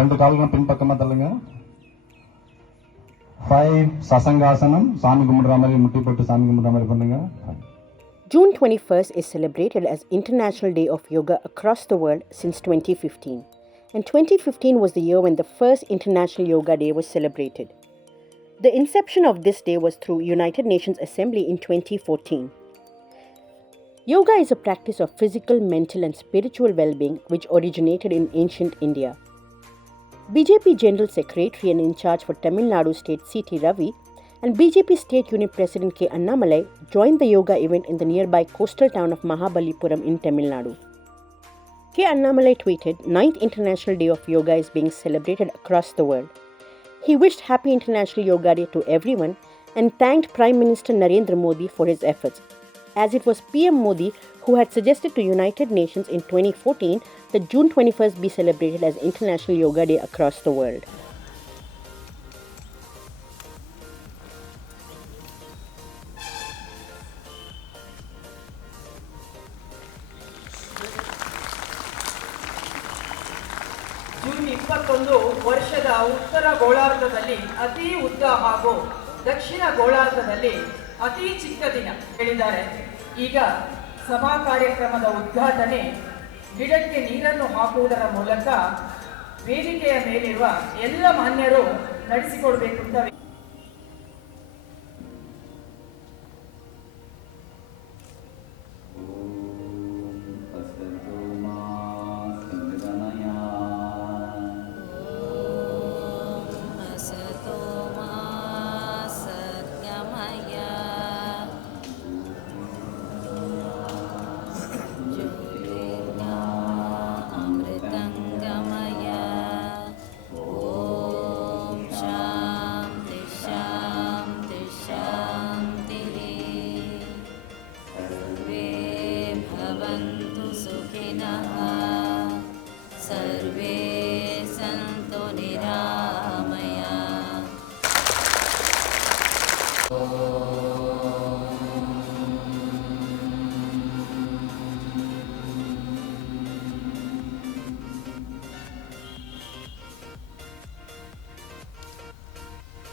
ரெண்டு கால்களும் பின்பக்கமா தள்ளுங்க. 5 சசங்காசனம், சாமி கும்பிடுற மாதிரி முட்டி போட்டு சாமி கும்பிடுற மாதிரி பண்ணுங்க. June 21st is celebrated as International Day of Yoga across the world since 2015. And 2015 was the year when the first International Yoga Day was celebrated. The inception of this day was through United Nations Assembly in 2014. Yoga is a practice of physical, mental and spiritual well-being which originated in ancient India. BJP General Secretary and in charge for Tamil Nadu State C.T. Ravi and BJP State Unit President K. Annamalai joined the yoga event in the nearby coastal town of Mahabalipuram in Tamil Nadu. K. Annamalai tweeted, 9th International Day of Yoga is being celebrated across the world. He wished Happy International Yoga Day to everyone and thanked Prime Minister Narendra Modi for his efforts, as it was PM Modi who had suggested to United Nations in 2014 that June 21st be celebrated as International Yoga Day across the world. June 21 ವರ್ಷದ ಉತ್ತರ ಗೋಳಾರ್ಧದಲ್ಲಿ ಅತಿ ಉದ್ದ ಹಾಗೂ ದಕ್ಷಿಣ ಗೋಳಾರ್ಧದಲ್ಲಿ ಅತಿ ಚಿಕ್ಕ ದಿನ ಹೇಳಿದ್ದಾರೆ. ಈಗ ಸಭಾ ಕಾರ್ಯಕ್ರಮದ ಉದ್ಘಾಟನೆ ಗಿಡಕ್ಕೆ ನೀರನ್ನು ಹಾಕುವುದರ ಮೂಲಕ ವೇದಿಕೆಯ ಮೇಲಿರುವ ಎಲ್ಲ ಮಾನ್ಯರು ನಡೆಸಿಕೊಡ್ಬೇಕು ಅಂತ सर्वे सन्तु निरामया.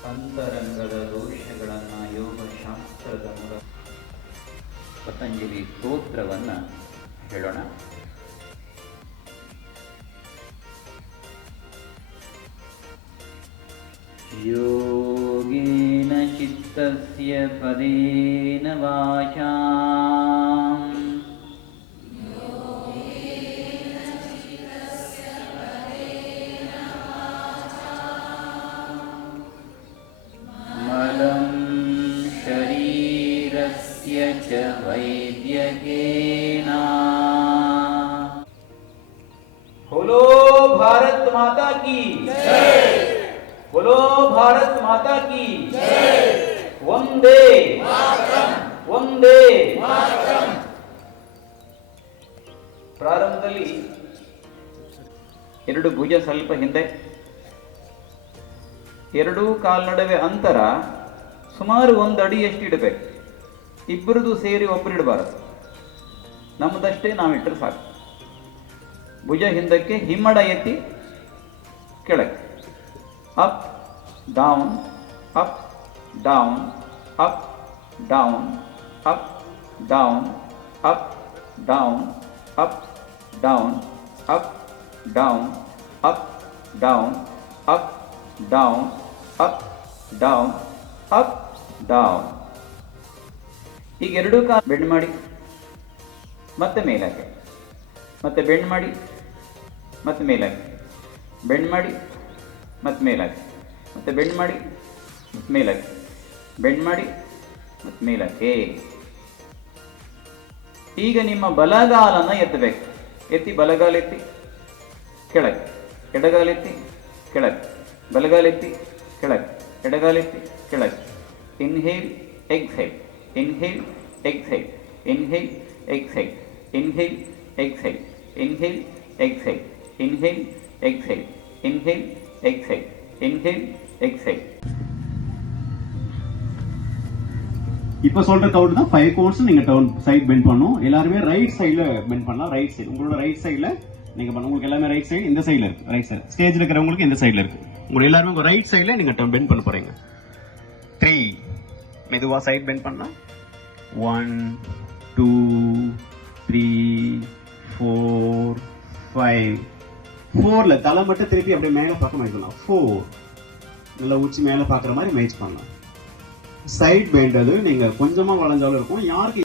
ಅಂತರಂಗದ ದೋಷಗಳನ್ನು ಯೋಗಶಾಸ್ತ್ರದ ಮೂಲಕ ಪತಂಜಲಿ ಸ್ತೋತ್ರವನ್ನು ಹೇಳೋಣ. ಯೋಗೇನ ಚಿತ್ತಸ್ಯ ಪದೇನ ವಾಚಾ ಮಲಂ ಶರೀರಸ್ಯ ಚ ವೈದ್ಯಕೇನ. बोलो भारत माता की जय. बोलो भारत माता की जय. वंदे मातरಂ. वंदे मातರಂ. ಪ್ರಾರಂಭದಲ್ಲಿ ಎರಡು ಭುಜ ಸ್ವಲ್ಪ ಹಿಂದೆ, ಎರಡೂ ಕಾಲ್ ನಡುವೆ ಅಂತರ ಸುಮಾರು 1 ಅಡಿಯಷ್ಟು ಇಡಬೇಕು. ಇಬ್ಬರದು ಸೇರಿ ಒಬ್ಬರು ಇಡಬಾರದು, ನಮ್ಮದಷ್ಟೇ ನಾವಿಟ್ಟರೆ ಸಾಕು. ಭುಜ ಹಿಂದಕ್ಕೆ, ಹಿಮ್ಮಡ ಎತ್ತಿ ಕೆಳಗೆ. Up down, up down, up down, up down, up down, up down, up down, up down, up down, up down, up down. ಈಗ ಎರಡೂ ಕಾಲು ಬೆಂಡ್ ಮಾಡಿ ಮತ್ತೆ ಮೇಲಕ್ಕೆ, ಮತ್ತೆ ಬೆಂಡ್ ಮಾಡಿ ಮತ್ತೆ ಮೇಲಕ್ಕೆ, ಬೆಂಡ್ ಮಾಡಿ ಮತ್ತೆ ಮೇಲಕ್ಕೆ, ಮತ್ತೆ ಬೆಂಡ್ ಮಾಡಿ ಮೇಲಕ್ಕೆ, ಬೆಂಡ್ ಮಾಡಿ ಮತ್ತೆ ಮೇಲಕ್ಕೆ. ಈಗ ನಿಮ್ಮ ಬಲಗಾಲನ್ನು ಎತ್ತಬೇಕು. ಎತ್ತಿ, ಬಲಗಾಲೆತ್ತಿ ಕೆಳಗೆ, ಎಡಗಾಲೆತ್ತಿ ಕೆಳಗೆ, ಬಲಗಾಲೆತ್ತಿ ಕೆಳಗೆ, ಎಡಗಾಲೆತ್ತಿ ಕೆಳಗೆ. Inhale exhale, inhale exhale, inhale exhale, inhale exhale, inhale exhale, inhale exhale, inhale exhale, inhale exhale. இப்போ சொல்ற கவுண்ட் தான் 5 கவுண்ட்ஸ். நீங்க டர்ன் சைடு பெண்ட் பண்ணணும். எல்லாருமே ரைட் சைடுல பெண்ட் பண்ணலாம். ரைட் சைடு, உங்களோட ரைட் சைடுல நீங்க பண்ண உங்களுக்கு எல்லாமே ரைட் சைடு இந்த சைடுல இருக்கு. ரைட் சைடு ஸ்டேஜ்ல இருக்கிறவங்களுக்கு இந்த சைடுல இருக்கு. உங்களுக்கு எல்லாருமே உங்க ரைட் சைடுல நீங்க பெண்ட் பண்ண போறீங்க. 3 மெதுவா சைடு பெண்ட் பண்ணா 1 2 3 4 5 4ல தலை மட்டும் திருப்பி அப்படியே மேல பார்க்க வைக்கலாம். 4 நல்லா உச்சி மேல பாக்குற மாதிரி மேட்ச் பண்ணலாம். சைட் பெண்ட் அது நீங்க கொஞ்சமா வளைஞ்சாலும் இருக்கும். யாருக்கு